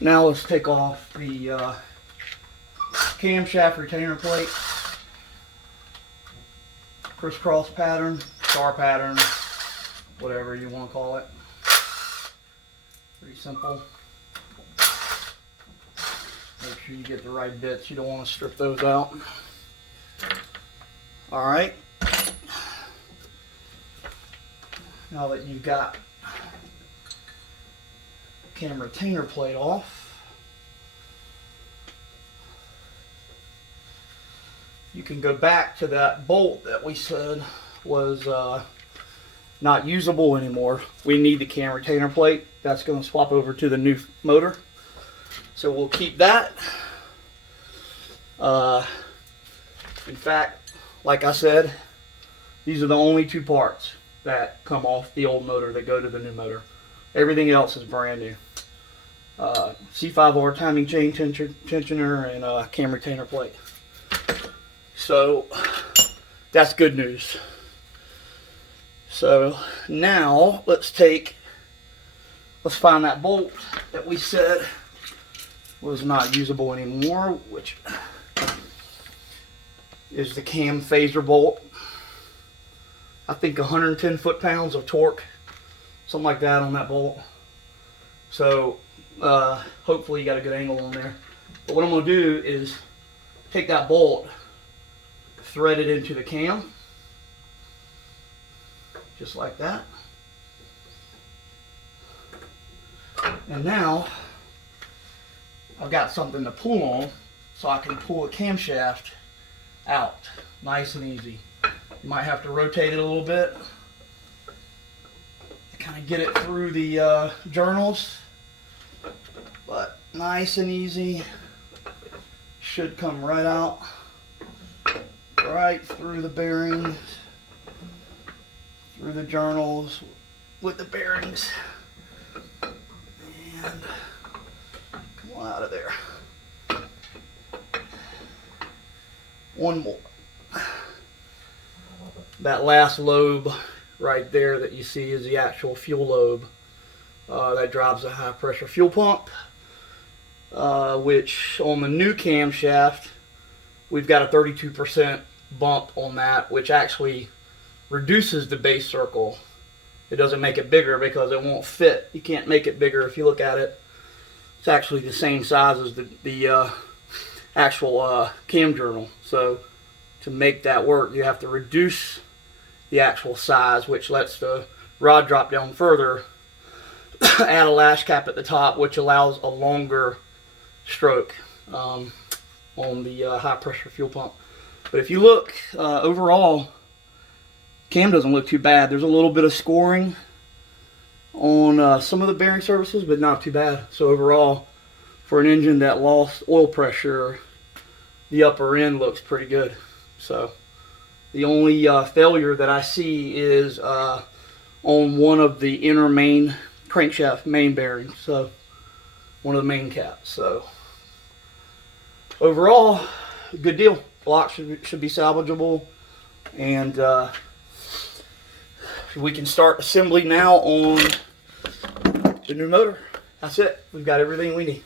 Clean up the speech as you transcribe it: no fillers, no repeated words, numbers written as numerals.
Now let's take off the camshaft retainer plate. Crisscross pattern, star pattern, whatever you want to call it. Pretty simple. Make sure you get the right bits. You don't want to strip those out. Alright. Now that you've got cam retainer plate off, you can go back to that bolt that we said was not usable anymore. We need the cam retainer plate. That's going to swap over to the new motor. So we'll keep that. In fact, like I said, these are the only two parts that come off the old motor that go to the new motor. Everything else is brand new. C5R timing chain tensioner and cam retainer plate. So that's good news. So now let's find that bolt that we said was not usable anymore, which is the cam phaser bolt. I think 110 foot-pounds of torque, something like that on that bolt. So hopefully you got a good angle on there. But what I'm going to do is take that bolt, thread it into the cam, just like that. And now I've got something to pull on, so I can pull the camshaft out nice and easy. You might have to rotate it a little bit to kind of get it through the journals, but nice and easy. Should come right out, right through the bearings, through the journals with the bearings, and come on out of there. One more. That last lobe right there that you see is the actual fuel lobe that drives a high pressure fuel pump, which on the new camshaft we've got a 32% bump on that, which actually reduces the base circle. It doesn't make it bigger because it won't fit. You can't make it bigger. If you look at it, it's actually the same size as the actual cam journal. So to make that work, you have to reduce the actual size, which lets the rod drop down further. Add a lash cap at the top, which allows a longer stroke on the high pressure fuel pump. But if you look overall, cam doesn't look too bad. There's a little bit of scoring on some of the bearing surfaces, but not too bad. So overall, for an engine that lost oil pressure, the upper end looks pretty good. So the only failure that I see is on one of the inner main crankshaft main bearings, so one of the main caps. So overall, good deal. Block should be salvageable, and we can start assembly now on the new motor. That's it. We've got everything we need.